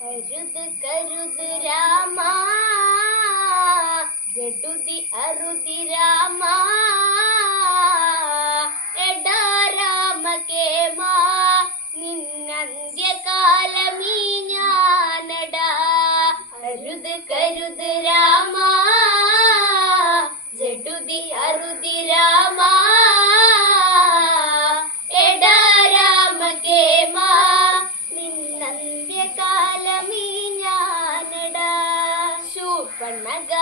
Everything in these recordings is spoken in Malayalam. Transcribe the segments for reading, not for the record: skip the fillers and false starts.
അരുത് കരുത് രാമ ജഡുതി അരുതി രാമ എടാ രാമ കേമ നിന്നന്ത്യകാലമീ ഞാനടാ. അരുത് കരുത് രാമ ജഡുതി അരുതി രാമ എടാ രാമ കേമ നിന്നന്ത്യകാലമീ ഞാനടാ. ശൂർപ്പണഖ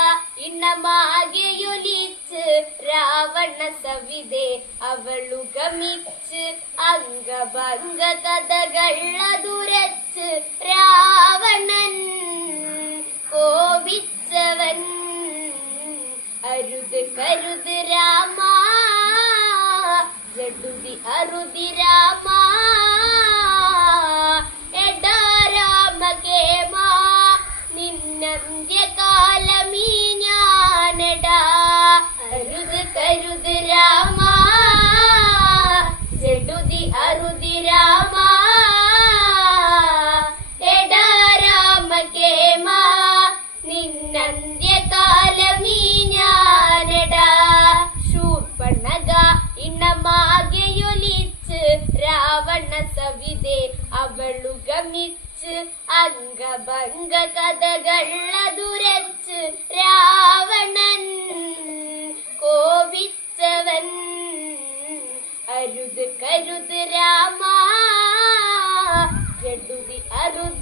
ഇണമാകെയൊലിച്ച് രാവണ സവിതേ അവളു ഗമിച്ച് അംഗഭംഗ കഥകളതുരച്ച് രാവണൻ കോപിച്ചവൻ. അരുത് കരുത് രാമ ജഡുതി അരുതി രാമ എടാ രാമ കേമ നിന്നന്ത്യകാലമീ ഞാനടാ. അരുത് കരുത് രാമ ജഡുതി അരുതി രാമ എടാ രാമ കേമ നിന്നന്ത്യകാലമീ ഞാനടാ. ശൂർപ്പണഖ ഇണമാകെയൊലിച്ച് രാവണ സവിതേ അവളു ഗമിച്ച് അംഗഭംഗ കഥകളതുരച്ച് രാവണൻ കോപിച്ചവൻ. അരുത് കരുത് രാമ ജഡുതി അരുത്